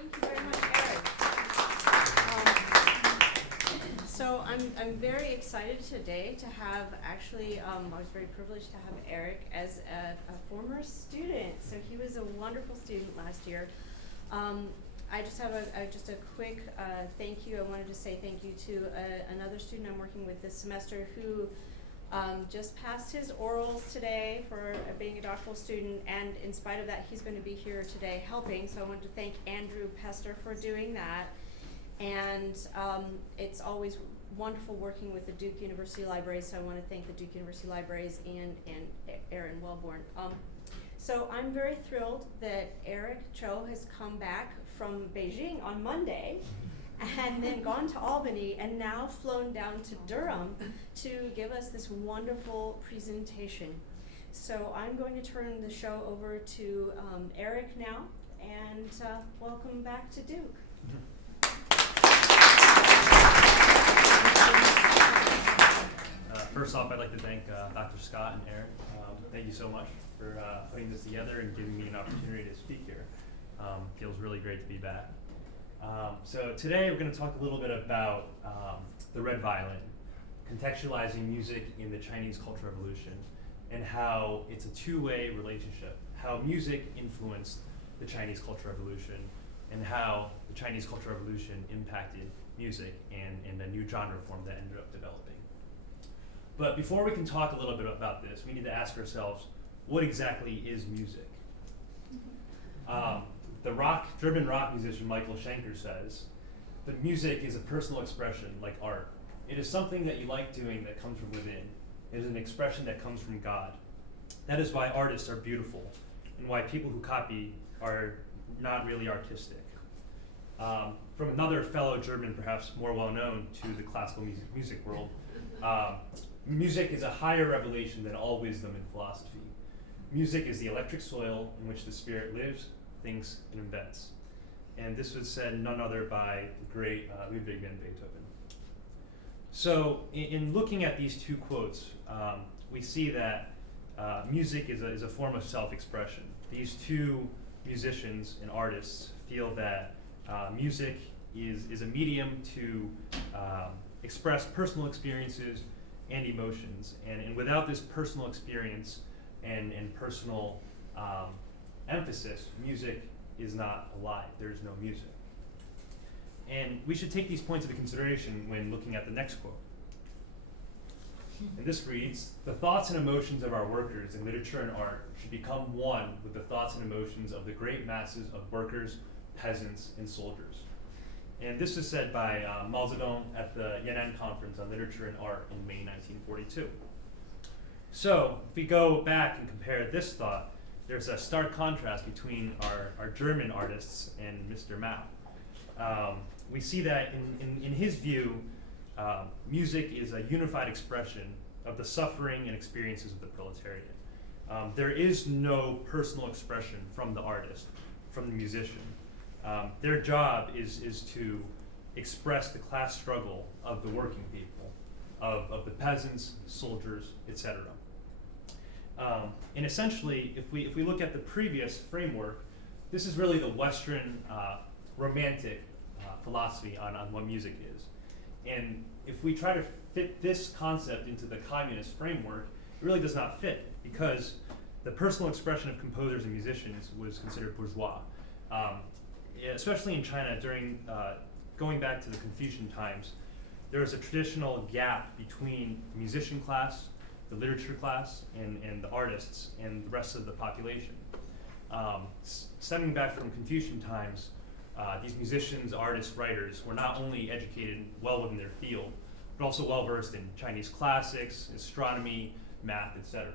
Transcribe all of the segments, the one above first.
Thank you very much, Eric. So I'm very excited today to have actually, I was very privileged to have Eric as a former student. So he was a wonderful student last year. I just have just a quick thank you. I wanted to say thank you to another student I'm working with this semester who just passed his orals today for being a doctoral student, and in spite of that, he's going to be here today helping. So I wanted to thank Andrew Pester for doing that. And it's always wonderful working with the Duke University Libraries, so I want to thank the Duke University Libraries and Aaron Wellborn. So I'm very thrilled that Eric Zhou has come back from Beijing on Monday and then gone to Albany and now flown down to Durham to give us this wonderful presentation. So I'm going to turn the show over to Eric now, and welcome back to Duke. First off, I'd like to thank Dr. Scott and Aaron. Thank you so much for putting this together and giving me an opportunity to speak here. Feels really great to be back. So today we're going to talk a little bit about the Red Violin, contextualizing music in the Chinese Cultural Revolution, and how it's a two-way relationship, how music influenced the Chinese Cultural Revolution, and how the Chinese Cultural Revolution impacted music and the new genre form that ended up developing. But before we can talk a little bit about this, we need to ask ourselves, what exactly is music? The German rock musician Michael Schenker says, that music is a personal expression like art. It is something that you like doing that comes from within. It is an expression that comes from God. That is why artists are beautiful, and why people who copy are not really artistic. From another fellow German, perhaps more well known to the classical music world, music is a higher revelation than all wisdom and philosophy. Music is the electric soil in which the spirit lives, thinks, and invents. And this was said none other by the great Ludwig van Beethoven. So in looking at these two quotes, we see that music is a form of self-expression. These two musicians and artists feel that music is a medium to express personal experiences and emotions. And without this personal experience and personal emphasis, music is not alive. There's no music. And we should take these points into consideration when looking at the next quote. And this reads, "The thoughts and emotions of our workers in literature and art should become one with the thoughts and emotions of the great masses of workers, peasants, and soldiers." And this was said by Ma Sicong at the Yenan Conference on Literature and Art in May 1942. So if we go back and compare this thought, there's a stark contrast between our German artists and Mr. Mao. We see that in his view, music is a unified expression of the suffering and experiences of the proletariat. There is no personal expression from the artist, from the musician. Their job is to express the class struggle of the working people, of the peasants, soldiers, etc. And essentially, if we look at the previous framework, this is really the Western romantic philosophy on what music is. And if we try to fit this concept into the communist framework, it really does not fit, because the personal expression of composers and musicians was considered bourgeois. Especially in China, during going back to the Confucian times, there was a traditional gap between the musician class, the literature class, and the artists, and the rest of the population. Stemming back from Confucian times, these musicians, artists, writers were not only educated well within their field, but also well versed in Chinese classics, astronomy, math, etc.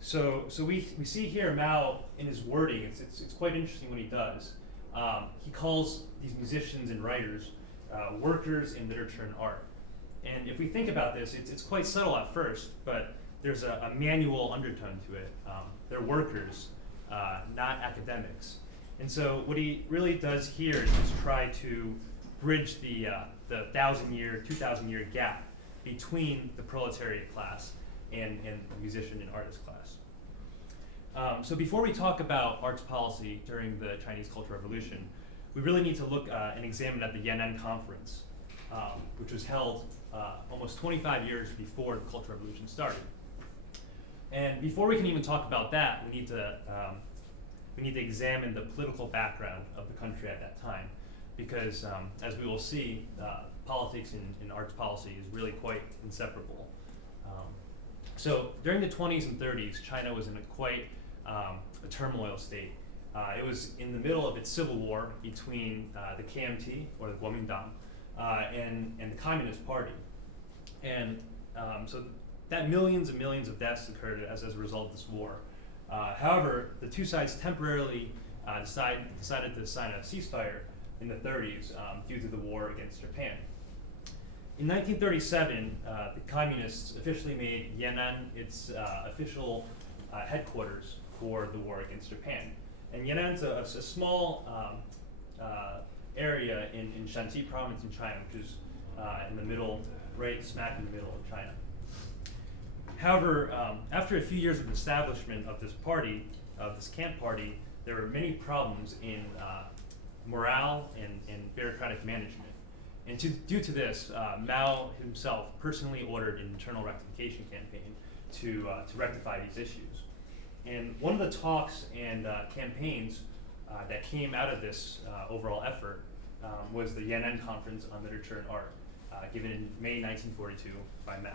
So we see here Mao in his wording. It's quite interesting what he does. He calls these musicians and writers workers in literature and art. And if we think about this, it's quite subtle at first, but there's a manual undertone to it. They're workers, not academics. And so what he really does here is just try to bridge the 1,000-year, 2,000-year gap between the proletariat class and the musician and artist class. So before we talk about arts policy during the Chinese Cultural Revolution, we really need to look and examine at the Yenan conference, which was held almost 25 years before the Cultural Revolution started. And before we can even talk about that, we need to examine the political background of the country at that time, because as we will see, politics and arts policy is really quite inseparable. So during the 20s and 30s, China was in quite a turmoil state. It was in the middle of its civil war between the KMT, or the Kuomintang, and the Communist Party. And so that millions and millions of deaths occurred as a result of this war. However, the two sides temporarily decided to sign a ceasefire in the 30s due to the war against Japan. In 1937, the Communists officially made Yenan its official headquarters for the war against Japan. And Yenan's a small area in Shanxi province in China, which is in the middle, right smack in the middle of China. However, after a few years of establishment of this party, of this camp party, there were many problems in morale and bureaucratic management. And due to this, Mao himself personally ordered an internal rectification campaign to rectify these issues. And one of the talks and campaigns that came out of this overall effort was the Yenan Conference on Literature and Art, given in May 1942 by Mao.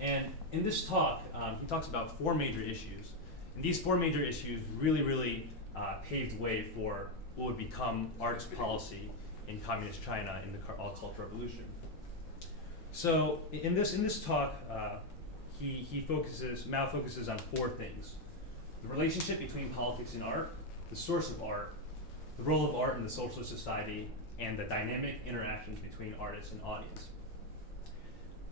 And in this talk, he talks about four major issues. And these four major issues really paved the way for what would become arts policy in communist China in the Cultural Revolution. So in this talk, Mao focuses on four things: the relationship between politics and art, the source of art, the role of art in the social society, and the dynamic interactions between artists and audience.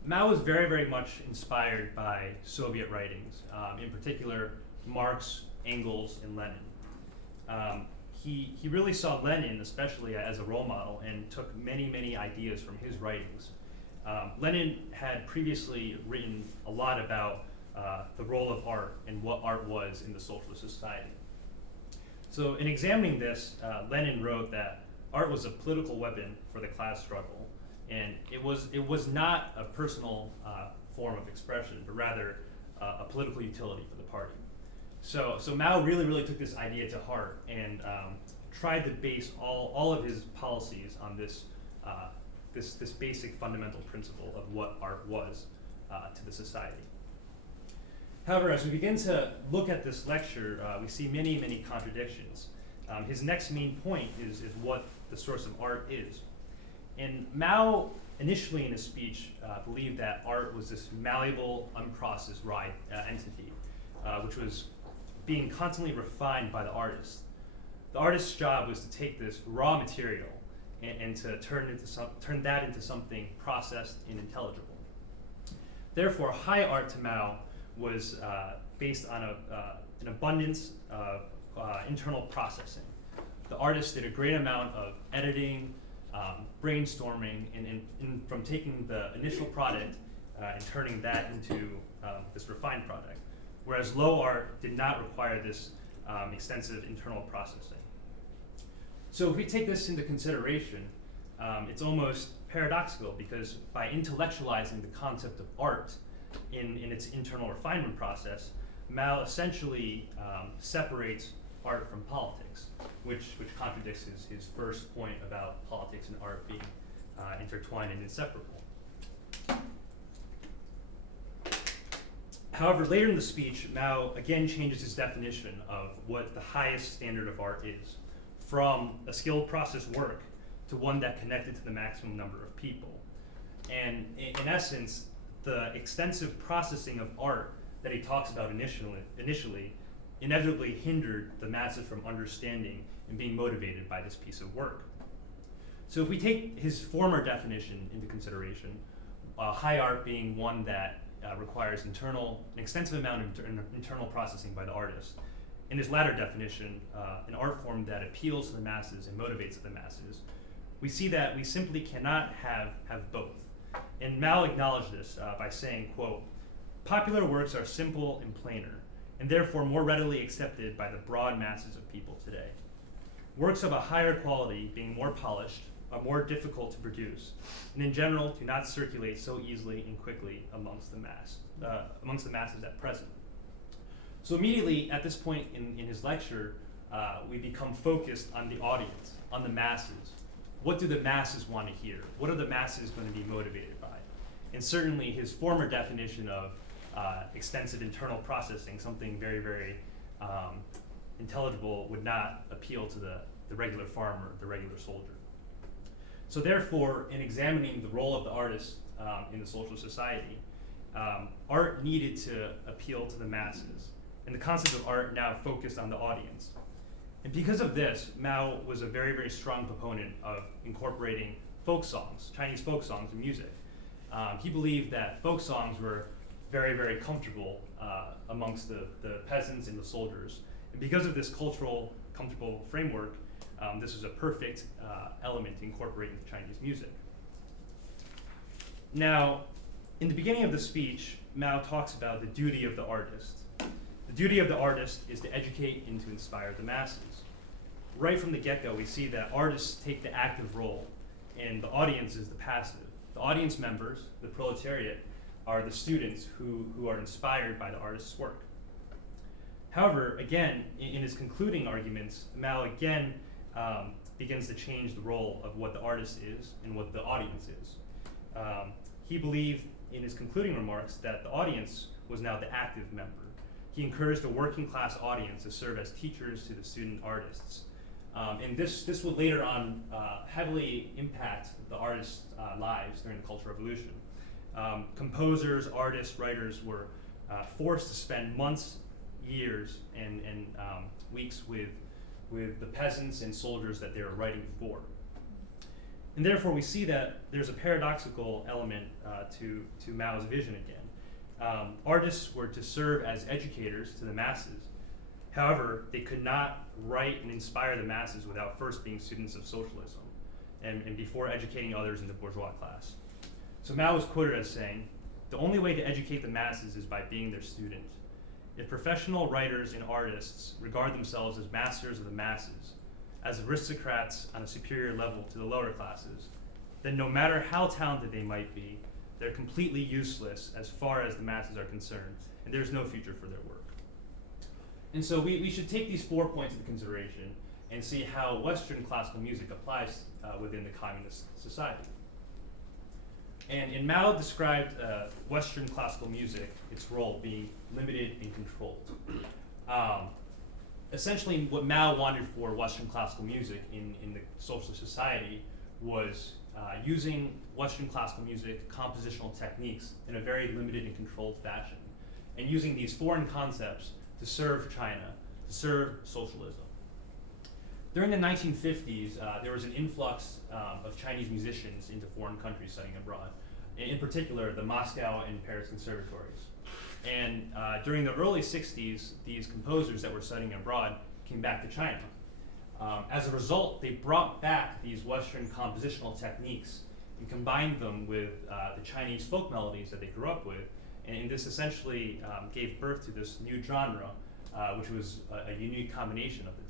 Mao was very much inspired by Soviet writings, in particular Marx, Engels, and Lenin. He really saw Lenin especially as a role model and took many ideas from his writings. Lenin had previously written a lot about the role of art and what art was in the socialist society. So in examining this, Lenin wrote that art was a political weapon for the class struggle, and it was not a personal form of expression, but rather a political utility for the party. So Mao really took this idea to heart and tried to base all of his policies on this basic fundamental principle of what art was to the society. However, as we begin to look at this lecture, we see many contradictions. His next main point is what the source of art is. And Mao, initially in his speech, believed that art was this malleable, unprocessed entity, which was being constantly refined by the artist. The artist's job was to take this raw material and to turn that into something processed and intelligible. Therefore, high art to Mao was based on an abundance of internal processing. The artist did a great amount of editing, brainstorming, and from taking the initial product and turning that into this refined product. Whereas low art did not require this extensive internal processing. So if we take this into consideration, it's almost paradoxical, because by intellectualizing the concept of art in its internal refinement process, Mao essentially separates art from politics, which contradicts his first point about politics and art being intertwined and inseparable. However, later in the speech, Mao again changes his definition of what the highest standard of art is, from a skilled process work to one that connected to the maximum number of people. And in essence, the extensive processing of art that he talks about initially inevitably hindered the masses from understanding and being motivated by this piece of work. So if we take his former definition into consideration, high art being one that requires an extensive amount of internal processing by the artist, in his latter definition, an art form that appeals to the masses and motivates the masses, we see that we simply cannot have both. And Mao acknowledged this by saying, quote, "Popular works are simple and plainer, and therefore more readily accepted by the broad masses of people today." works of a higher quality, being more polished, are more difficult to produce, and in general do not circulate so easily and quickly amongst the masses at present. So immediately at this point in his lecture, we become focused on the audience, on the masses. What do the masses want to hear? What are the masses going to be motivated by? And certainly his former definition of extensive internal processing, something very, very intelligible, would not appeal to the regular farmer, the regular soldier. So therefore, in examining the role of the artist in the social society, art needed to appeal to the masses. And the concept of art now focused on the audience. And because of this, Mao was a very, very strong proponent of incorporating folk songs, Chinese folk songs in music. He believed that folk songs were very, very comfortable amongst the peasants and the soldiers. And because of this cultural, comfortable framework, this was a perfect element to incorporate into Chinese music. Now, in the beginning of the speech, Mao talks about the duty of the artist. The duty of the artist is to educate and to inspire the masses. Right from the get-go, we see that artists take the active role, and the audience is the passive. The audience members, the proletariat, are the students who are inspired by the artist's work. However, again, in his concluding arguments, Mao again begins to change the role of what the artist is and what the audience is. He believed in his concluding remarks that the audience was now the active member. He encouraged a working class audience to serve as teachers to the student artists. And this would later on heavily impact the artists' lives during the Cultural Revolution. Composers, artists, writers were forced to spend months, years, and weeks with the peasants and soldiers that they were writing for. And therefore we see that there's a paradoxical element to Mao's vision again. Artists were to serve as educators to the masses. However, they could not write and inspire the masses without first being students of socialism and before educating others in the bourgeois class. So Mao was quoted as saying, "The only way to educate the masses is by being their student. If professional writers and artists regard themselves as masters of the masses, as aristocrats on a superior level to the lower classes, then no matter how talented they might be, they're completely useless as far as the masses are concerned, and there's no future for their work." And so we should take these 4 points into consideration and see how Western classical music applies within the communist society. And Mao described Western classical music, its role being limited and controlled. Essentially, what Mao wanted for Western classical music in the socialist society was using Western classical music compositional techniques in a very limited and controlled fashion, and using these foreign concepts to serve China, to serve socialism. During the 1950s, there was an influx of Chinese musicians into foreign countries studying abroad, in particular the Moscow and Paris conservatories. And during the early 60s, these composers that were studying abroad came back to China. As a result, they brought back these Western compositional techniques and combined them with the Chinese folk melodies that they grew up with. And this essentially gave birth to this new genre, which was a unique combination of the two.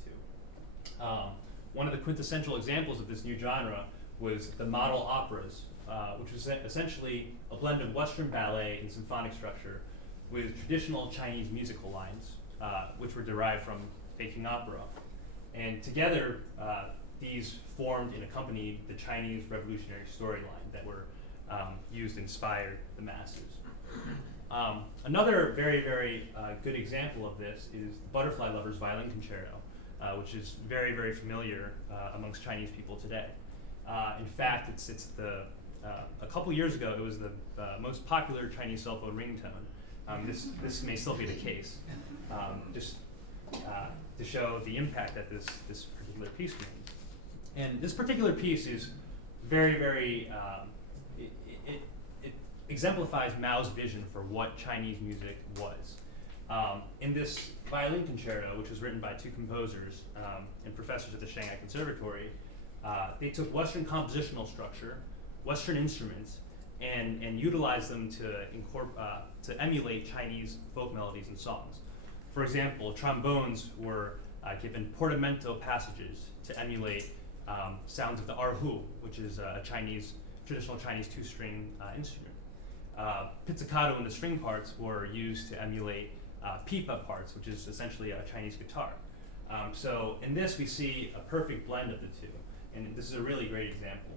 One of the quintessential examples of this new genre was the model operas, which was essentially a blend of Western ballet and symphonic structure with traditional Chinese musical lines, which were derived from Beijing opera. And together, these formed and accompanied the Chinese revolutionary storyline that were used to inspire the masses. Another very, very good example of this is the Butterfly Lover's Violin Concerto, which is very, very familiar amongst Chinese people today. In fact, it's a couple years ago, it was the most popular Chinese cell phone ringtone. This may still be the case, just to show the impact that this particular piece made. And this particular piece is very, very, it exemplifies Mao's vision for what Chinese music was. In this violin concerto, which was written by two composers and professors at the Shanghai Conservatory, they took Western compositional structure, Western instruments, and utilized them to emulate Chinese folk melodies and songs. For example, trombones were given portamento passages to emulate sounds of the erhu, which is a traditional Chinese two-string instrument. Pizzicato and the string parts were used to emulate pipa parts, which is essentially a Chinese guitar. So in this, we see a perfect blend of the two, and this is a really great example.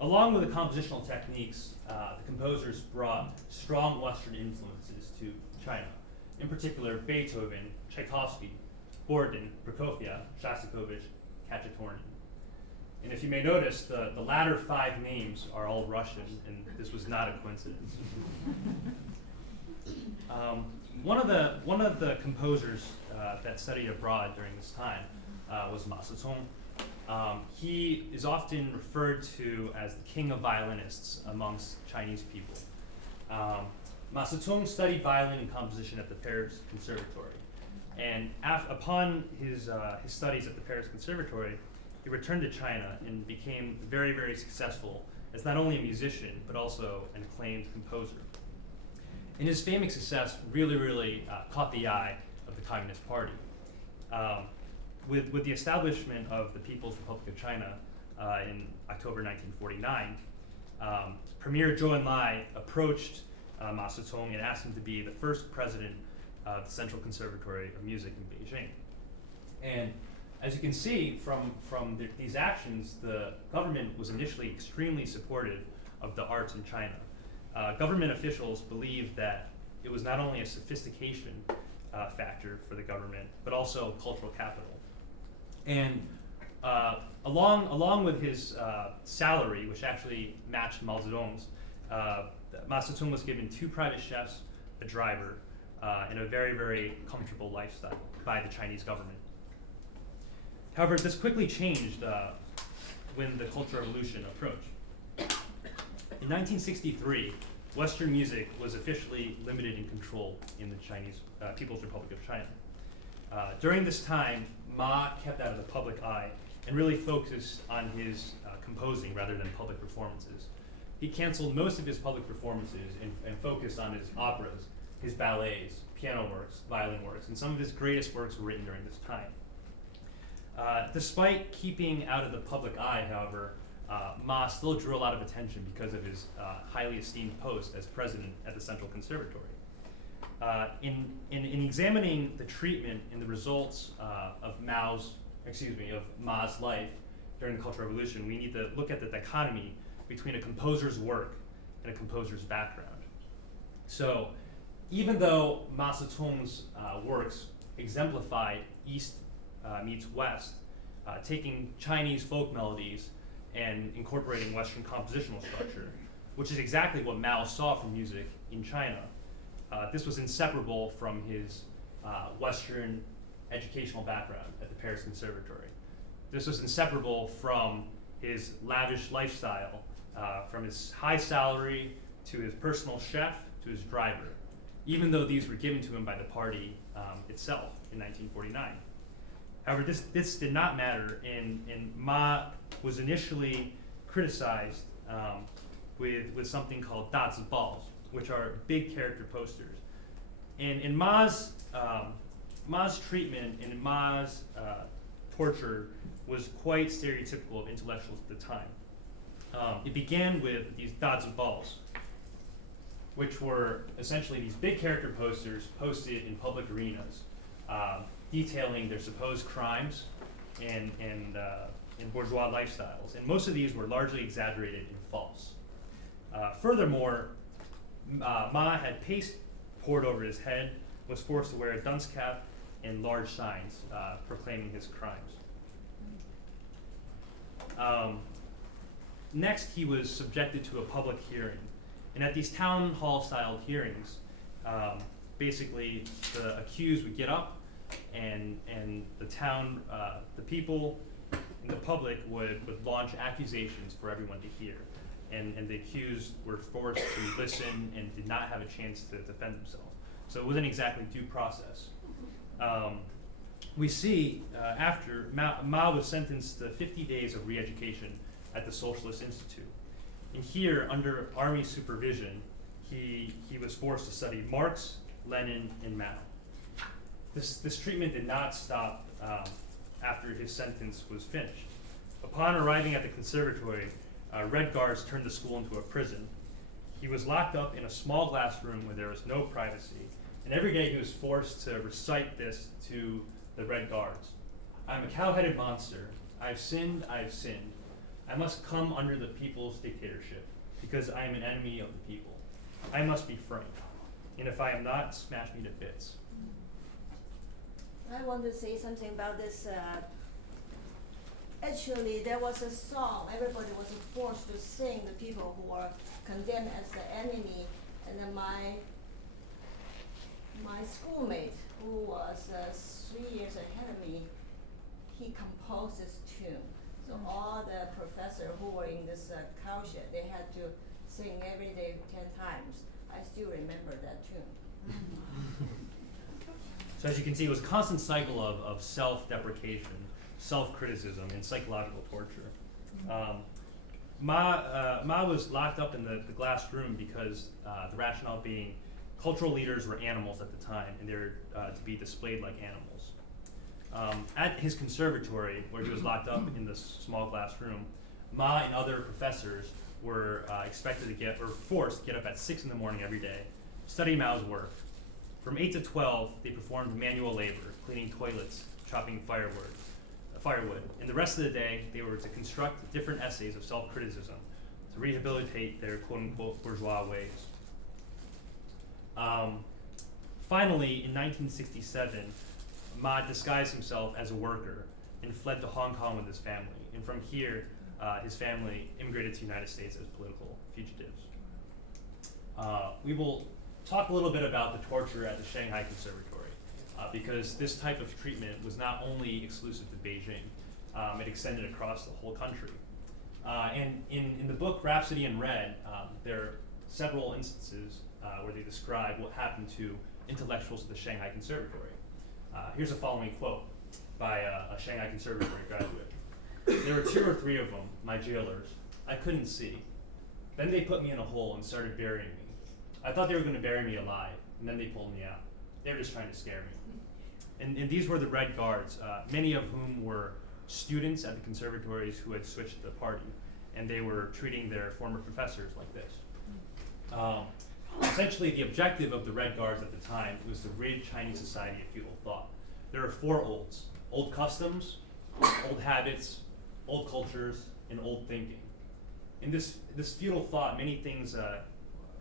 Along with the compositional techniques, the composers brought strong Western influences to China. In particular, Beethoven, Tchaikovsky, Borodin, Prokofiev, Shostakovich, Khachaturian. And if you may notice, the latter 5 names are all Russian, and this was not a coincidence. One of the composers that studied abroad during this time was Ma Sicong. He is often referred to as the king of violinists amongst Chinese people. Ma Sicong studied violin and composition at the Paris Conservatory. And upon his studies at the Paris Conservatory, he returned to China and became very, very successful as not only a musician, but also an acclaimed composer. And his fame and success really caught the eye of the Communist Party. With the establishment of the People's Republic of China in October 1949, Premier Zhou Enlai approached Ma Sicong and asked him to be the first president of the Central Conservatory of Music in Beijing. And as you can see from these actions, the government was initially extremely supportive of the arts in China. Government officials believed that it was not only a sophistication factor for the government, but also cultural capital. And along with his salary, which actually matched Mao Zedong's, Ma Sicong was given 2 private chefs, a driver, and a very, very comfortable lifestyle by the Chinese government. However, this quickly changed when the Cultural Revolution approached. In 1963, Western music was officially limited in control in the Chinese People's Republic of China. During this time, Ma kept out of the public eye and really focused on his composing rather than public performances. He canceled most of his public performances and focused on his operas, his ballets, piano works, violin works, and some of his greatest works were written during this time. Despite keeping out of the public eye, however, Ma still drew a lot of attention because of his highly esteemed post as president at the Central Conservatory. In examining the treatment and the results of Ma's life during the Cultural Revolution, we need to look at the dichotomy between a composer's work and a composer's background. So, even though Ma Sicong's works exemplified East meets West, taking Chinese folk melodies and incorporating Western compositional structure, which is exactly what Mao saw from music in China. This was inseparable from his Western educational background at the Paris Conservatory. This was inseparable from his lavish lifestyle, from his high salary to his personal chef to his driver, even though these were given to him by the party itself in 1949. However, this did not matter, and Ma was initially criticized with something called dazibals, which are big character posters. And in Ma's treatment and Ma's torture was quite stereotypical of intellectuals at the time. It began with these dazibals, which were essentially these big character posters posted in public arenas, detailing their supposed crimes and bourgeois lifestyles. And most of these were largely exaggerated and false. Furthermore, Ma had paste poured over his head, was forced to wear a dunce cap and large signs proclaiming his crimes. Next, he was subjected to a public hearing. And at these town hall style hearings, basically the accused would get up and the town, the people and the public would launch accusations for everyone to hear. And the accused were forced to listen and did not have a chance to defend themselves. So it wasn't exactly due process. We see after Ma was sentenced to 50 days of re-education at the Socialist Institute. And here, under army supervision, he was forced to study Marx, Lenin, and Mao. This treatment did not stop after his sentence was finished. Upon arriving at the conservatory, Red Guards turned the school into a prison. He was locked up in a small glass room where there was no privacy, and every day he was forced to recite this to the Red Guards. I'm a cow-headed monster. I've sinned, I've sinned. I must come under the people's dictatorship, because I am an enemy of the people. I must be frank, and if I am not, smash me to bits. I want to say something about this. Actually, there was a song, everybody was forced to sing, the people who were condemned as the enemy, and then my schoolmate, who was 3 years ahead of me, he composed this tune. So all the professors who were in this cowshed, they had to sing every day 10 times. I still remember that tune. So as you can see, it was a constant cycle of self-deprecation, self-criticism, and psychological torture. Ma was locked up in the glass room because the rationale being cultural leaders were animals at the time, and they were to be displayed like animals. At his conservatory, where he was locked up in this small glass room, Ma and other professors were expected to get, or forced to get up at 6 in the morning every day, study Mao's work. From 8 to 12, they performed manual labor, cleaning toilets, chopping firewood. And the rest of the day, they were to construct different essays of self-criticism to rehabilitate their quote-unquote bourgeois ways. Finally, in 1967, Ma disguised himself as a worker and fled to Hong Kong with his family. And from here, his family immigrated to the United States as political fugitives. We will talk a little bit about the torture at the Shanghai Conservatory, because this type of treatment was not only exclusive to Beijing, it extended across the whole country. And in the book Rhapsody in Red, there are several instances where they describe what happened to intellectuals at the Shanghai Conservatory. Here's a following quote by a Shanghai Conservatory graduate. There were 2 or 3 of them, my jailers. I couldn't see. Then they put me in a hole and started burying me. I thought they were going to bury me alive, and then they pulled me out. They were just trying to scare me. And these were the Red Guards, many of whom were students at the conservatories who had switched to the party, and they were treating their former professors like this. Essentially, the objective of the Red Guards at the time was to rid Chinese society of feudal thought. There are 4 olds: old customs, old habits, old cultures, and old thinking. In this feudal thought, many things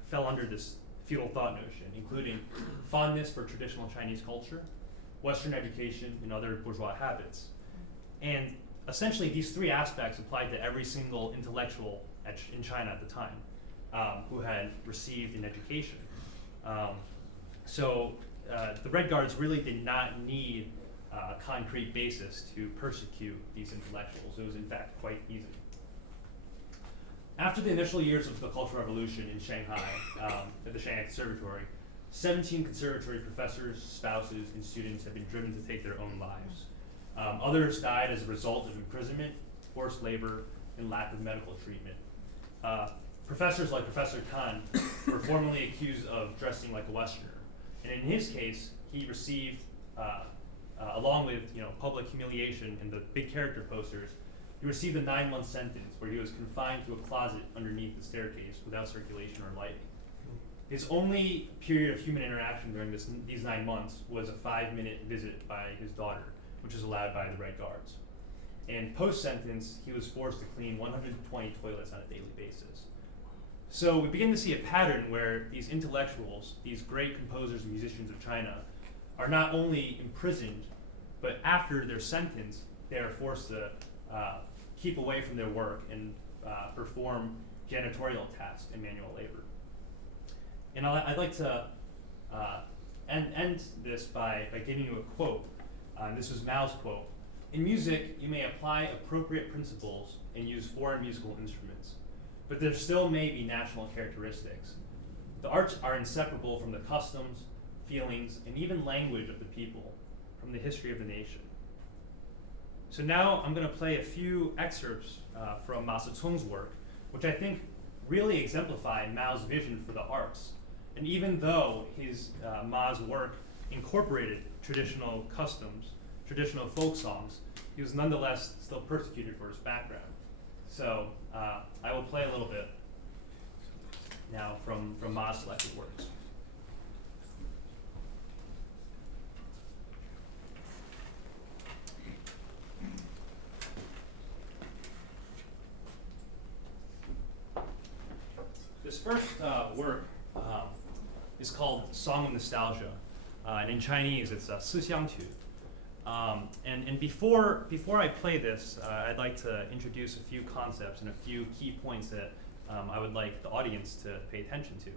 fell under this feudal thought notion, including fondness for traditional Chinese culture, Western education, and other bourgeois habits. And essentially, these 3 aspects applied to every single intellectual in China at the time who had received an education. So the Red Guards really did not need a concrete basis to persecute these intellectuals. It was in fact quite easy. After the initial years of the Cultural Revolution in Shanghai, at the Shanghai Conservatory, 17 conservatory professors, spouses, and students have been driven to take their own lives. Others died as a result of imprisonment, forced labor, and lack of medical treatment. Professors like Professor Khan were formerly accused of dressing like a Westerner. And in his case, he received, along with public humiliation and the big character posters, he received a 9-month sentence where he was confined to a closet underneath the staircase without circulation or lighting. His only period of human interaction during these 9 months was a 5-minute visit by his daughter, which was allowed by the Red Guards. And post-sentence, he was forced to clean 120 toilets on a daily basis. So we begin to see a pattern where these intellectuals, these great composers and musicians of China, are not only imprisoned, but after their sentence, they are forced to keep away from their work and perform janitorial tasks and manual labor. And I'd like to end this by giving you a quote. This was Mao's quote. In music, you may apply appropriate principles and use foreign musical instruments, but there still may be national characteristics. The arts are inseparable from the customs, feelings, and even language of the people, from the history of the nation. So now I'm going to play a few excerpts from Ma Sicong's work, which I think really exemplify Mao's vision for the arts. And even though Ma's work incorporated traditional customs, traditional folk songs, he was nonetheless still persecuted for his background. So I will play a little bit now from Ma's selected works. This first work is called Song of Nostalgia, and in Chinese it's Sixiang and before I play this, I'd like to introduce a few concepts and a few key points that I would like the audience to pay attention to.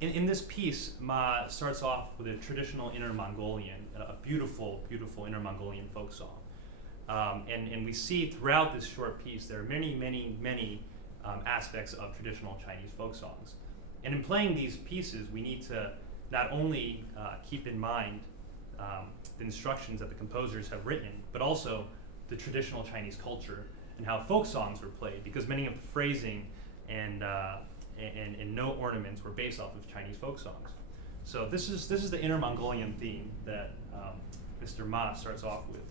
In this piece, Ma starts off with a traditional Inner Mongolian, a beautiful, beautiful Inner Mongolian folk song. And we see throughout this short piece there are many, many, many aspects of traditional Chinese folk songs. And in playing these pieces, we need to not only keep in mind the instructions that the composers have written, but also the traditional Chinese culture and how folk songs were played, because many of the phrasing and note ornaments were based off of Chinese folk songs. So this is the Inner Mongolian theme that Mr. Ma starts off with.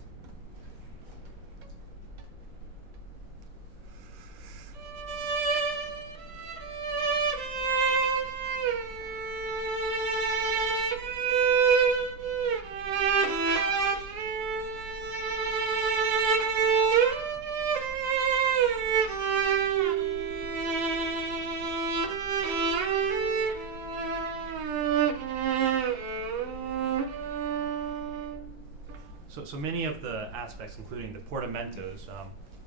So many of the aspects, including the portamentos,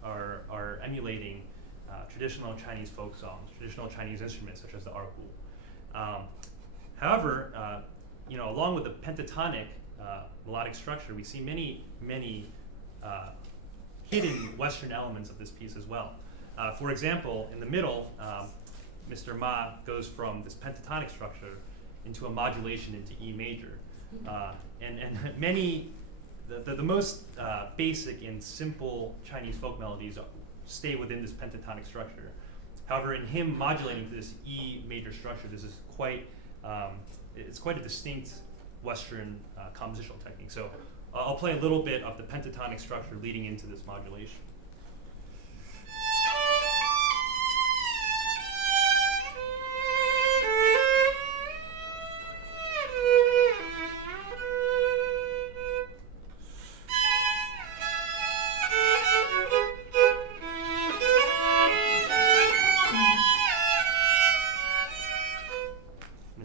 are emulating traditional Chinese folk songs, traditional Chinese instruments such as the erhu. However, along with the pentatonic melodic structure, we see many hidden Western elements of this piece as well. For example, in the middle, Mr. Ma goes from this pentatonic structure into a modulation into E major, and many. The most basic and simple Chinese folk melodies stay within this pentatonic structure. However, in him modulating to this E major structure, this is it's quite a distinct Western compositional technique. So I'll play a little bit of the pentatonic structure leading into this modulation.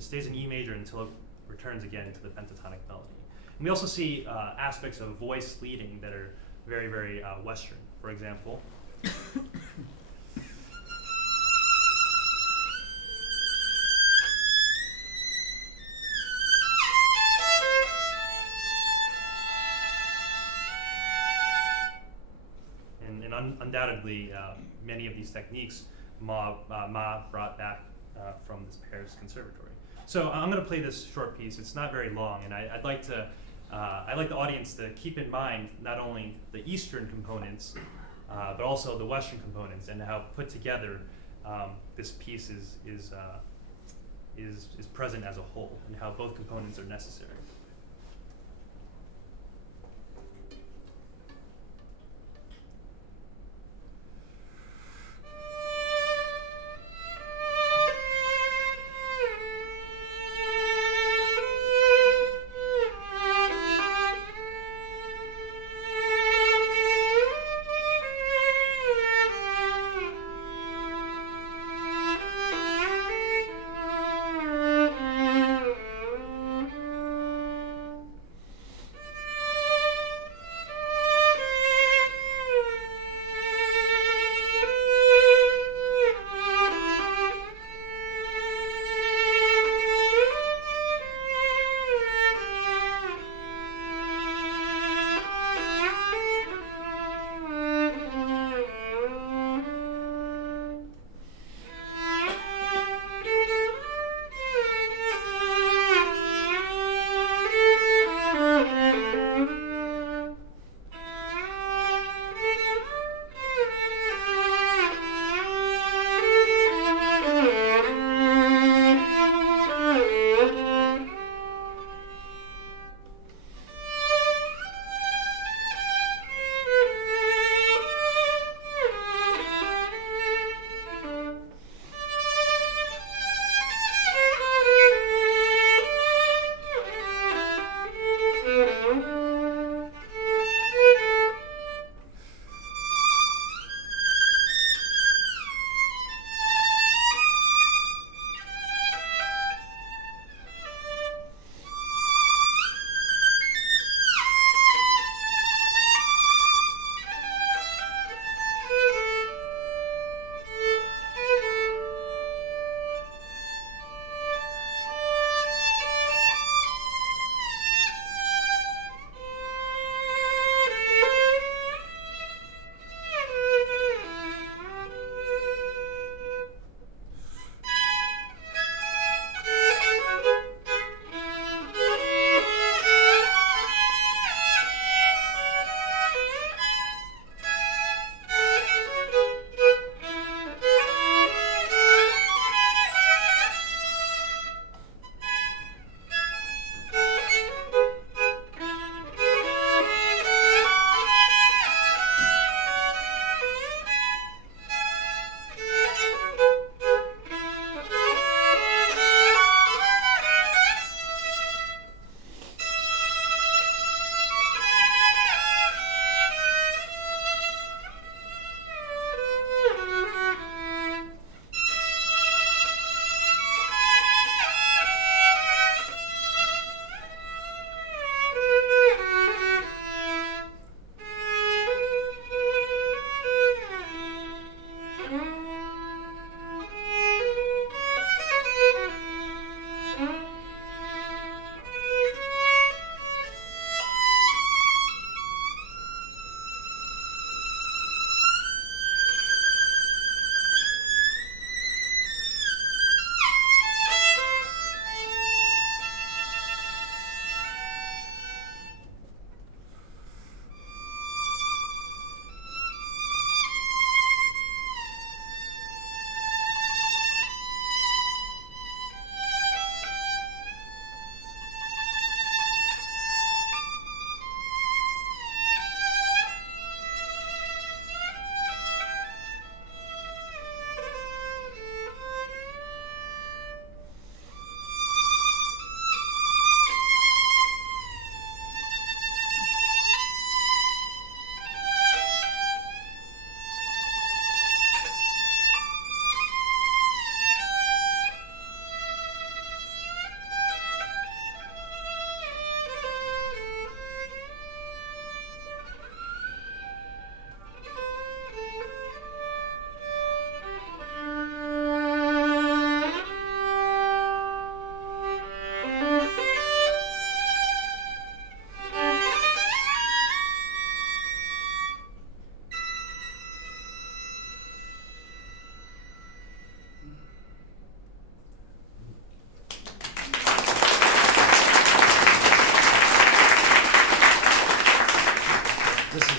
Stays in E major until it returns again to the pentatonic melody. And we also see aspects of voice leading that are very, very Western. For example, and undoubtedly, many of these techniques Ma brought back from this Paris conservatory. So I'm going to play this short piece. It's not very long, and I'd like the audience to keep in mind not only the Eastern components, but also the Western components, and how put together this piece is present as a whole, and how both components are necessary.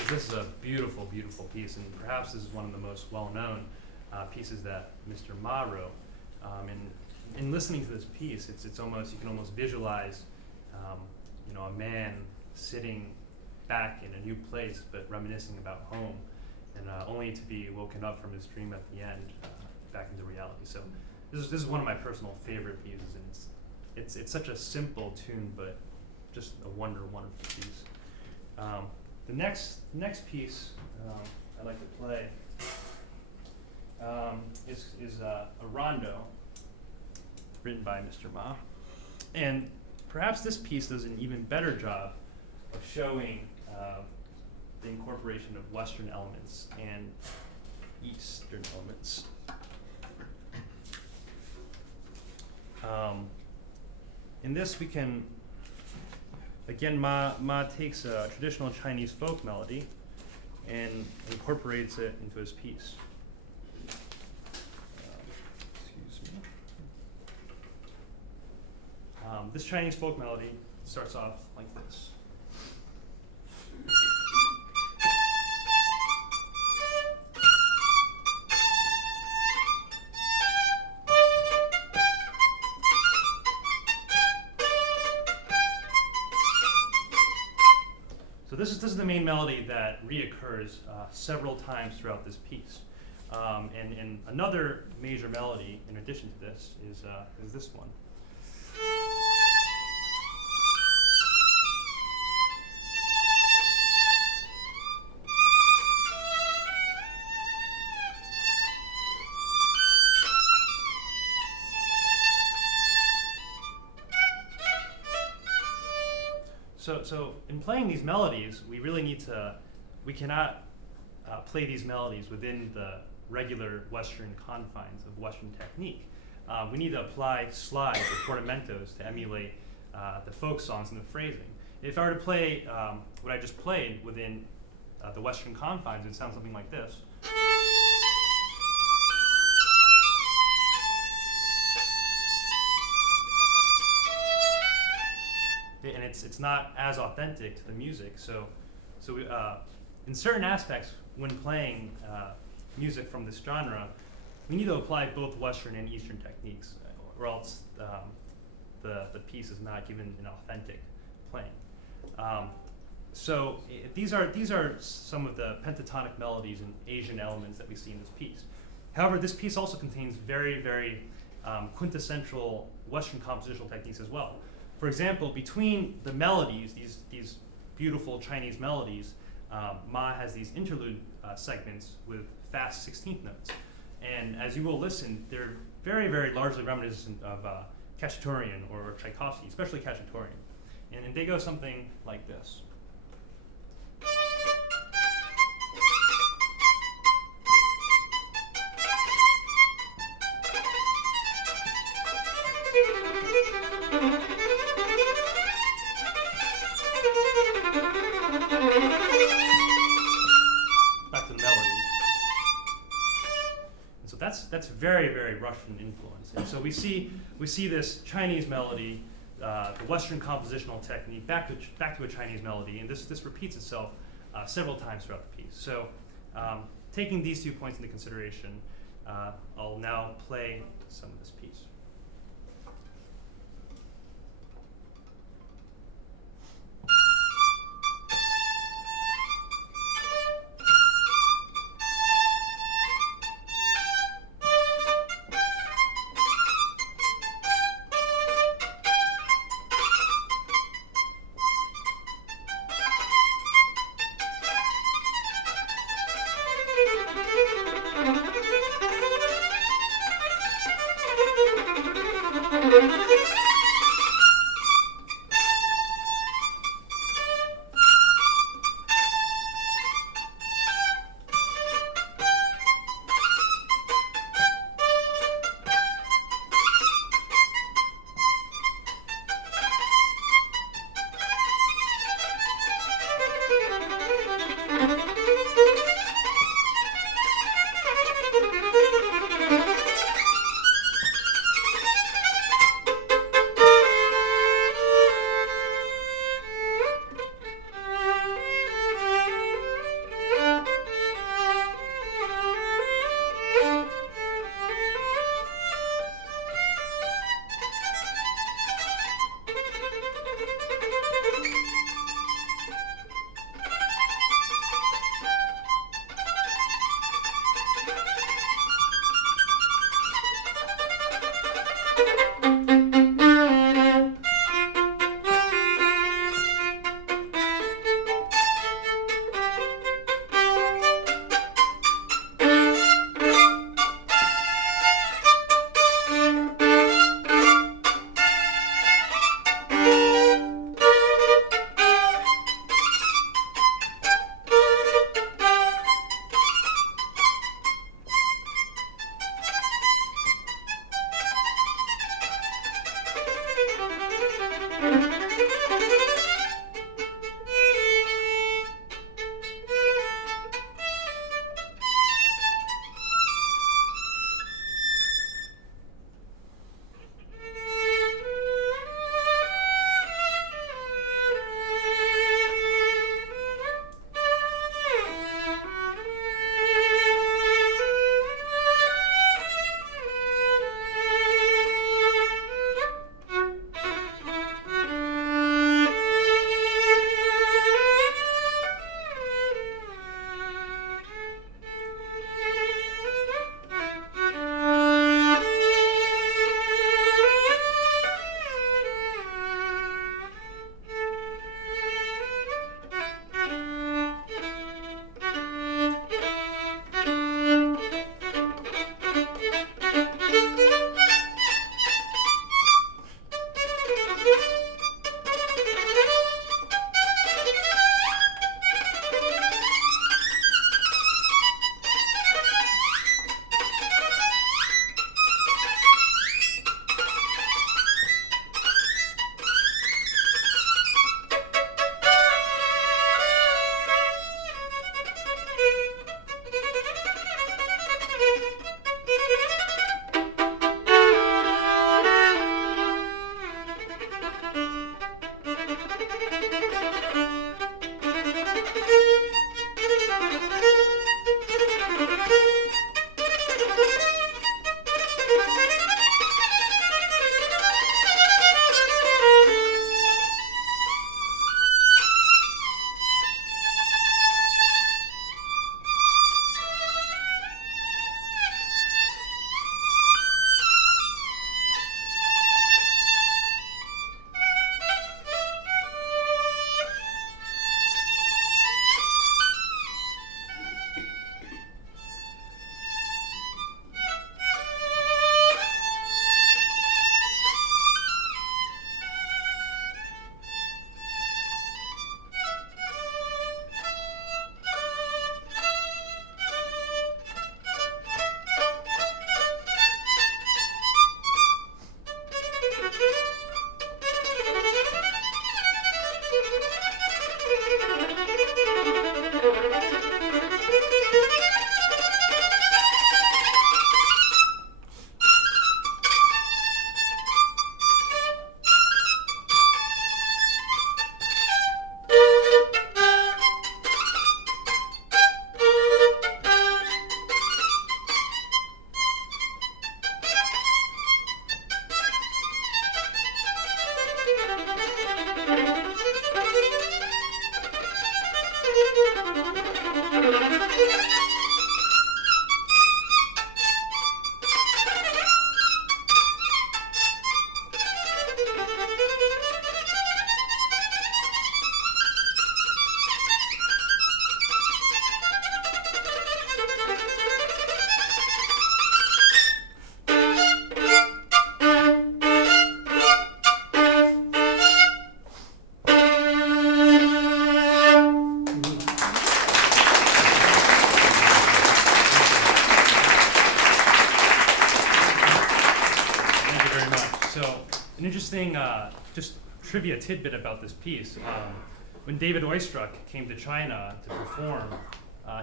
this is a beautiful, beautiful piece, and perhaps this is one of the most well-known pieces that Mr. Ma wrote. In listening to this piece, it's almost, you can almost visualize, a man sitting back in a new place, but reminiscing about home, and only to be woken up from his dream at the end, back into reality. So this is one of my personal favorite pieces, and it's such a simple tune, but just a wonderful piece. The next piece I'd like to play is a Rondo written by Mr. Ma, and perhaps this piece does an even better job of showing the incorporation of Western elements and Eastern elements. In this, we can, again, Ma takes a traditional Chinese folk melody and incorporates it into his piece. Excuse me. This Chinese folk melody starts off like this. So this is the main melody that reoccurs several times throughout this piece. And another major melody in addition to this is this one. So in playing these melodies, we cannot play these melodies within the regular Western confines of Western technique. We need to apply slides or portamentos to emulate the folk songs and the phrasing. If I were to play what I just played within the Western confines, it would sound something like this. And it's not as authentic to the music. So we, in certain aspects, when playing music from this genre, we need to apply both Western and Eastern techniques, or else the piece is not given an authentic playing. These are some of the pentatonic melodies and Asian elements that we see in this piece. However, this piece also contains very, very quintessential Western compositional techniques as well. For example, between the melodies, these beautiful Chinese melodies, Ma has these interlude segments with fast 16th notes. And as you will listen, they're very, very largely reminiscent of Khachaturian or Tchaikovsky, especially Khachaturian. And they go something like this. Back to the melody. And so that's very, very Russian influence. And so we see this Chinese melody, the Western compositional technique, back to a Chinese melody, and this repeats itself several times throughout the piece. So taking these 2 points into consideration, I'll now play some of this piece. interesting, just trivia tidbit about this piece. When David Oistrakh came to China to perform,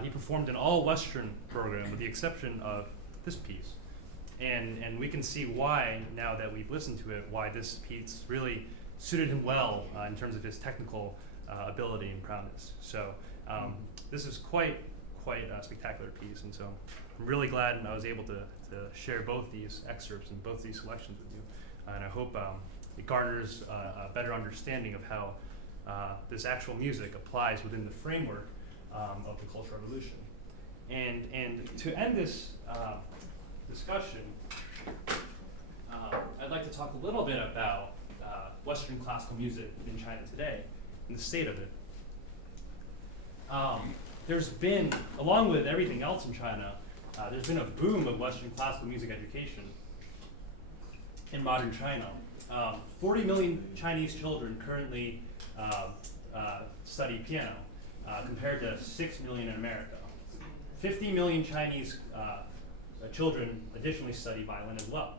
he performed an all-Western program with the exception of this piece. And we can see why, now that we've listened to it, why this piece really suited him well in terms of his technical ability and prowess. So this is quite a spectacular piece, and so I'm really glad I was able to share both these excerpts and both these selections with you. And I hope it garners a better understanding of how this actual music applies within the framework of the Cultural Revolution. And to end this discussion, I'd like to talk a little bit about Western classical music in China today and the state of it. There's been, along with everything else in China, there's been a boom of Western classical music education in modern China. 40 million Chinese children currently study piano, compared to 6 million in America. 50 million Chinese children additionally study violin as well.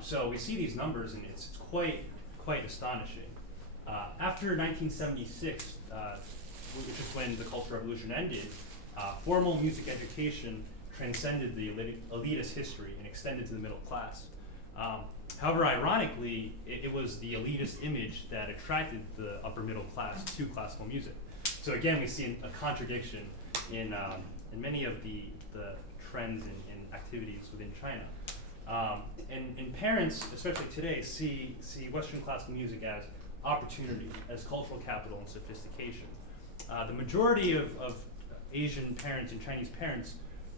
So we see these numbers, and it's quite astonishing. After 1976, which is when the Cultural Revolution ended, formal music education transcended the elitist history and extended to the middle class. However, ironically, it was the elitist image that attracted the upper middle class to classical music. So again, we see a contradiction in many of the trends and activities within China. And parents, especially today, see Western classical music as opportunity, as cultural capital and sophistication. The majority of Asian parents and Chinese parents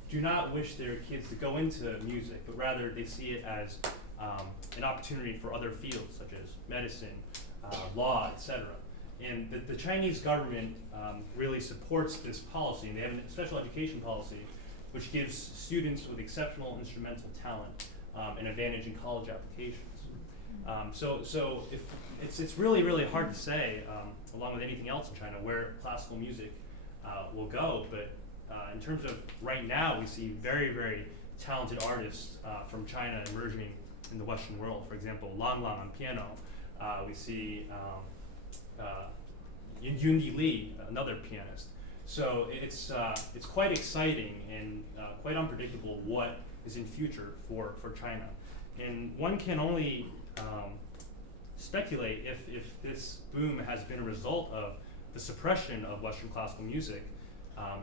do not wish their kids to go into music, but rather they see it as an opportunity for other fields such as medicine, law, etc. And the Chinese government really supports this policy, and they have a special education policy which gives students with exceptional instrumental talent an advantage in college applications. So if it's really hard to say, along with anything else in China, where classical music will go. But in terms of right now, we see very talented artists from China emerging in the Western world. For example, Lang Lang on piano. We see Yun Li, another pianist. So it's quite exciting and quite unpredictable what is in future for China. And one can only speculate if this boom has been a result of the suppression of Western classical music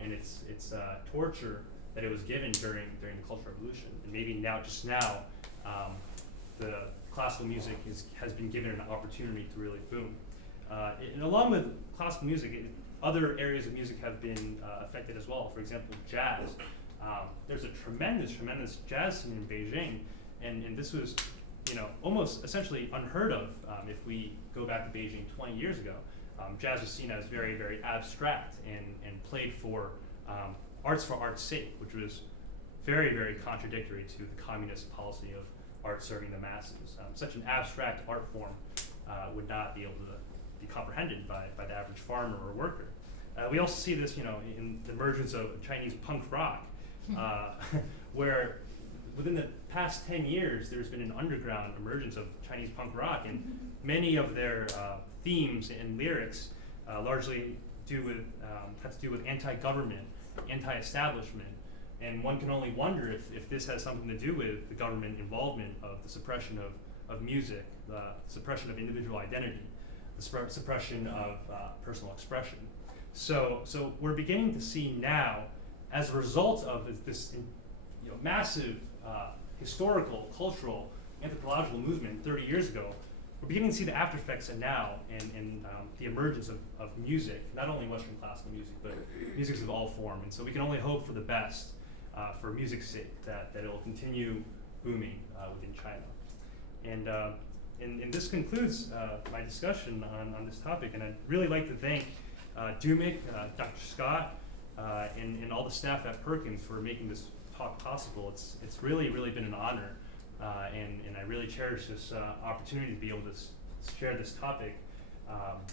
and its torture that it was given during the Cultural Revolution. And maybe now, the classical music has been given an opportunity to really boom. And along with classical music, other areas of music have been affected as well. For example, jazz. There's a tremendous jazz scene in Beijing, and this was, almost essentially unheard of if we go back to Beijing 20 years ago. Jazz was seen as very abstract and played for arts for art's sake, which was very contradictory to the communist policy of art serving the masses. Such an abstract art form would not be able to be comprehended by the average farmer or worker. We also see this, in the emergence of Chinese punk rock, where within the past 10 years, there's been an underground emergence of Chinese punk rock, and many of their themes and lyrics largely have to do with anti-government, anti-establishment, and one can only wonder if this has something to do with the government involvement of the suppression of music, the suppression of individual identity, the suppression of personal expression. So we're beginning to see now, as a result of this massive historical, cultural, anthropological movement 30 years ago, we're beginning to see the after effects now and the emergence of music, not only Western classical music, but musics of all form. And so we can only hope for the best for music's sake, that it will continue booming within China. And this concludes my discussion on this topic. And I'd really like to thank Dumic, Dr. Scott, and all the staff at Perkins for making this talk possible. It's really been an honor, and I really cherish this opportunity to be able to share this topic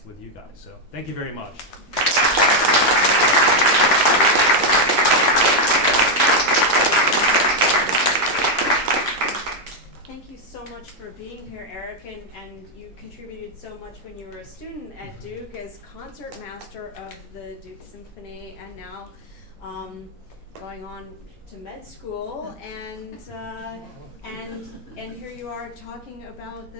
with you guys. So thank you very much. Thank you so much for being here, Eric, and so much when you were a student at Duke as concertmaster of the Duke Symphony, and now going on to med school, and here you are talking about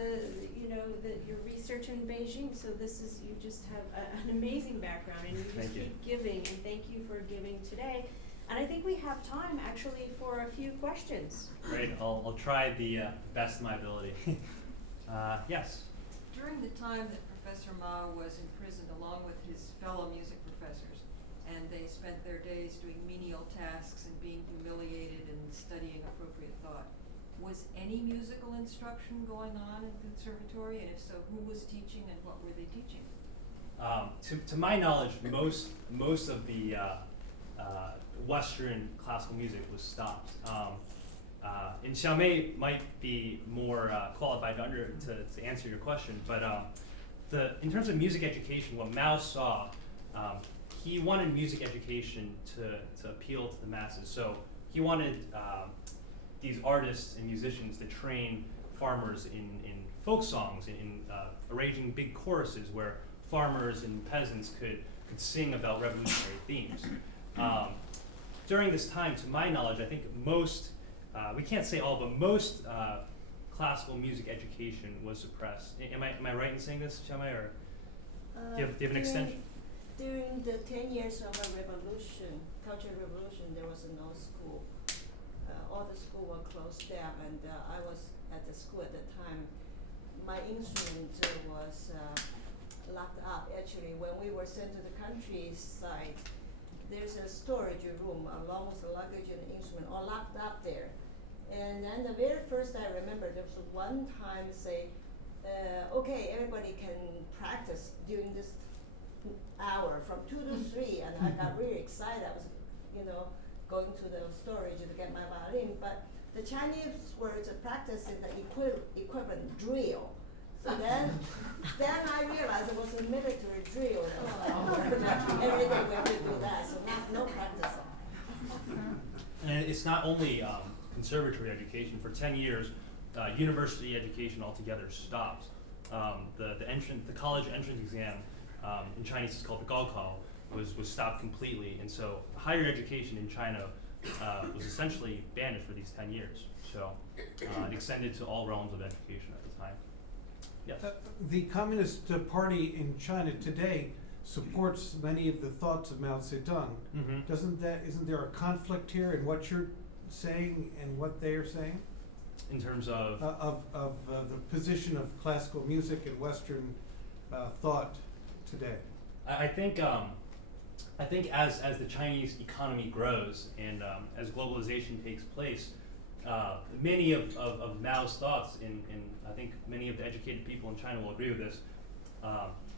your research in Beijing. So you just have an amazing background, and you just keep giving, and thank you for giving today. And I think we have time actually for a few questions. Great, I'll try the best of my ability. Yes. During the time that Professor Ma was imprisoned along with his fellow music professors, and they spent their days doing menial tasks and being humiliated and studying appropriate thought, was any musical instruction going on in the conservatory? And if so, who was teaching and what were they teaching? To my knowledge, most of the Western classical music was stopped. And Xiao-mei might be more qualified to answer your question, but in terms of music education, what Mao saw, he wanted music education to appeal to the masses. So he wanted these artists and musicians to train farmers in folk songs, in arranging big choruses where farmers and peasants could sing about revolutionary themes. During this time, to my knowledge, I think most, we can't say all, but most classical music education was suppressed. Am I right in saying this, Xiao-mei, or do you have an extension? During the 10 years of a revolution, Cultural Revolution, there was no school. All the schools were closed down, and I was at the school at the time. My instrument was locked up. Actually, when we were sent to the countryside, there's a storage room along with the luggage and the instrument all locked up there. And then the very first I remember, there was one time say, okay, everybody can practice during this hour from 2 to 3, and I got really excited. I was, going to the storage to get my violin, but the Chinese were practicing the equivalent drill. So then I realized it was a military drill. Every day we have to do that, so no practice. And it's not only conservatory education. For 10 years, university education altogether stopped. The college entrance exam in Chinese is called the Gaokao, was stopped completely, and so higher education in China was essentially banished for these 10 years. So it extended to all realms of education at the time. Yes. The Communist Party in China today supports many of the thoughts of Mao Zedong. Mm-hmm. Isn't there a conflict here in what you're saying and what they are saying? In terms of the position of classical music and Western thought today. I think as the Chinese economy grows and as globalization takes place, many of Mao's thoughts, and I think many of the educated people in China will agree with this,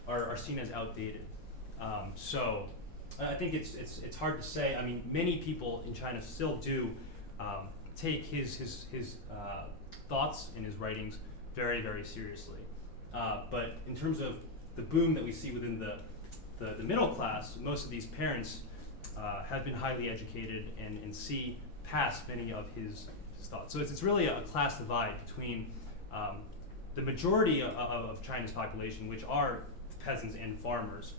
are seen as outdated. So I think it's hard to say. I mean, many people in China still do take his thoughts and his writings very, very seriously. But in terms of the boom that we see within the middle class, most of these parents have been highly educated and see past many of his thoughts. So it's really a class divide between the majority of China's population, which are peasants and farmers,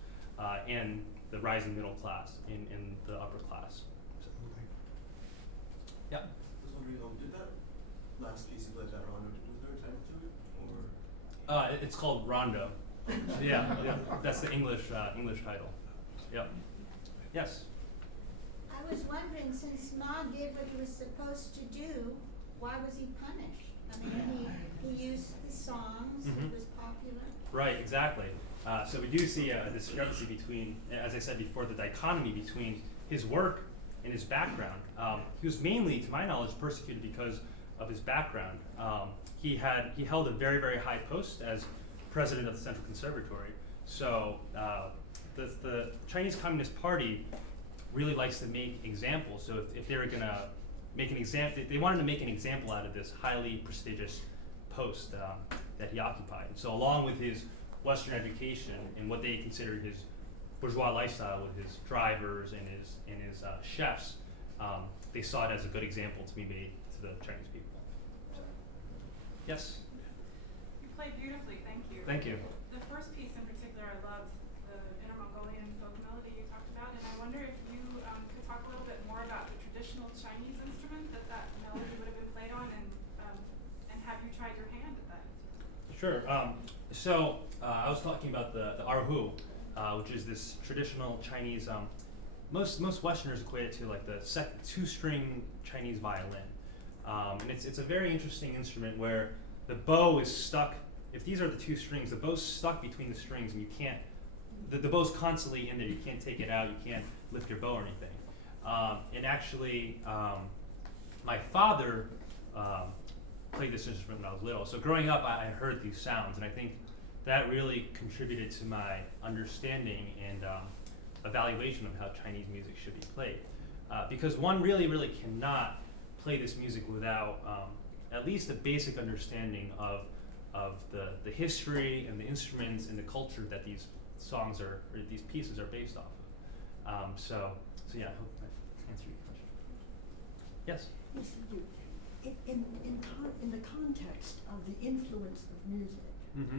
and the rising middle class in the upper class. So, yeah. I was wondering, did that last piece you played, that Rondo, was there a title to it, or? It's called Rondo. Yeah, that's the English title. Yep. Yes. I was wondering, since Ma did what he was supposed to do, why was he punished? I mean, he used the songs, Mm-hmm. it was popular. Right, exactly. So we do see a discrepancy between, as I said before, the dichotomy between his work and his background. He was mainly, to my knowledge, persecuted because of his background. He held a very, very high post as president of the Central Conservatory. So the Chinese Communist Party really likes to make examples. So if they were going to make an example, they wanted to make an example out of this highly prestigious post that he occupied. So along with his Western education and what they considered his bourgeois lifestyle with his drivers and his chefs, they saw it as a good example to be made to the Chinese people. Yes? You played beautifully, thank you. Thank you. the first piece in particular, I loved the Inner Mongolian folk melody you talked about, and I wonder if you could talk a little bit more about the traditional Chinese instrument that melody would have been played on, and have you tried your hand at that? Sure. I was talking about the erhu, which is this traditional Chinese. Most Westerners equate it to like the two-string Chinese violin, and it's a very interesting instrument where the bow is stuck. If these are the two strings, the bow's stuck between the strings, and you can't. The bow's constantly in there. You can't take it out. You can't lift your bow or anything. And actually, my father played this instrument when I was little. So growing up, I heard these sounds, and I think that really contributed to my understanding and evaluation of how Chinese music should be played. Because one really cannot play this music without at least a basic understanding of the history and the instruments and the culture that these songs or these pieces are based off of. So yeah, I hope that answered your question. Yes? Yes, thank you. In the context of the influence of music, Mm-hmm.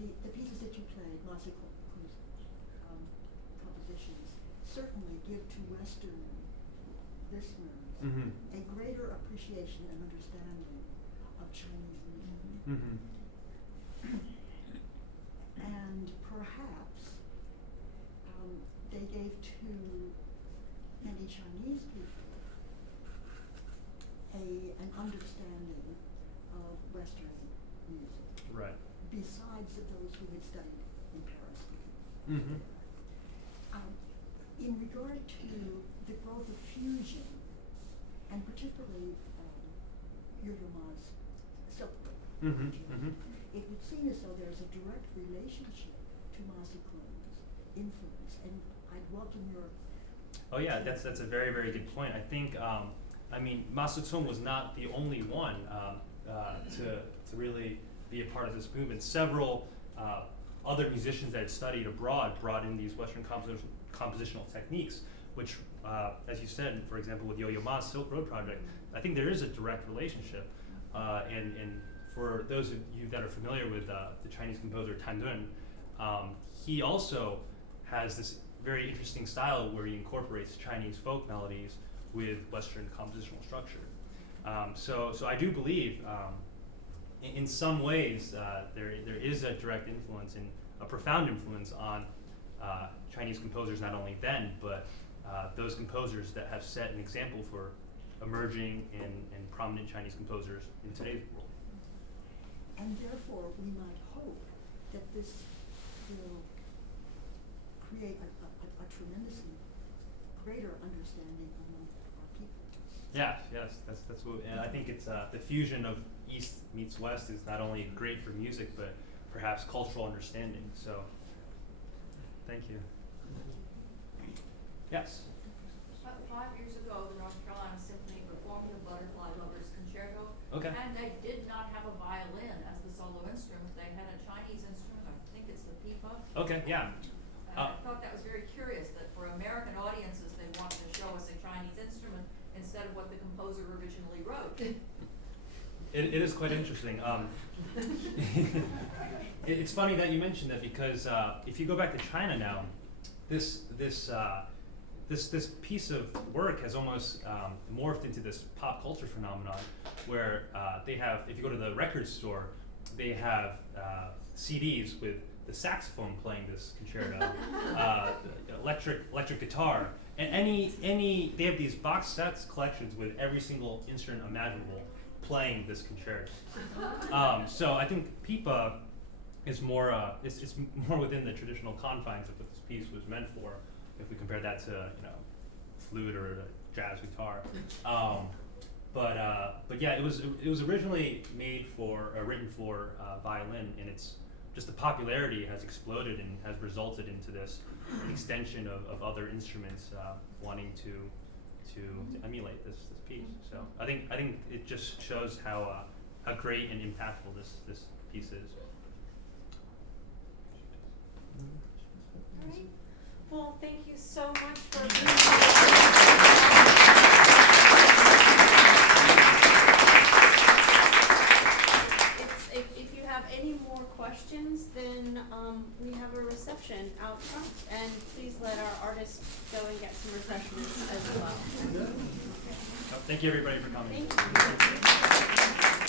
the pieces that you played, Ma Sicong compositions, certainly give to Western listeners Mm-hmm. a greater appreciation and understanding of Chinese music. Mm-hmm. And perhaps they gave to many Chinese people an understanding of Western music, Right. besides those who had studied in Paris. Mm-hmm. In regard to the growth of fusion, and particularly Yo-Yo Ma's silk, Mm-hmm. Mm-hmm. it would seem as though there's a direct relationship to Ma Sicong's influence, and I'd welcome your. Oh yeah, that's a very good point. I think Ma Sicong was not the only one to really be a part of this movement. Several other musicians that had studied abroad brought in these Western compositional techniques, which, as you said, for example, with Yo-Yo Ma's Silk Road project, I think there is a direct relationship. And for those of you that are familiar with the Chinese composer Tan Dun, he also has this very interesting style where he incorporates Chinese folk melodies with Western compositional structure. So I do believe, in some ways, there is a direct influence and a profound influence on Chinese composers, not only then, but those composers that have set an example for emerging and prominent Chinese composers in today's world. And therefore, we might hope that this will create a tremendously greater understanding among our people. Yes, that's what, and I think it's the fusion of East meets West is not only great for music, but perhaps cultural understanding. So, thank you. Yes. About 5 years ago, the North Carolina Symphony performed the Butterfly Lovers Concerto. Okay. And they did not have a violin as the solo instrument. They had a Chinese instrument, I think it's the pipa. Okay, yeah. And I thought that was very curious that for American audiences, they wanted to show us a Chinese instrument instead of what the composer originally wrote. It is quite interesting. It's funny that you mentioned that because if you go back to China now, this piece of work has almost morphed into this pop culture phenomenon where they have, if you go to the record store, they have CDs with the saxophone playing this concerto, electric guitar, and they have these box sets collections with every single instrument imaginable playing this concerto. So I think pipa is more it's more within the traditional confines of what this piece was meant for. If we compare that to flute or a jazz guitar, but yeah, it was originally made written for violin, and it's just the popularity has exploded and has resulted into this extension of other instruments wanting to emulate this piece. So I think it just shows how great and impactful this piece is. All right. Well, thank you so much for being here. If you have any more questions, then we have a reception out front, and please let our artists go and get some refreshments as well. Thank you everybody for coming. Thank you.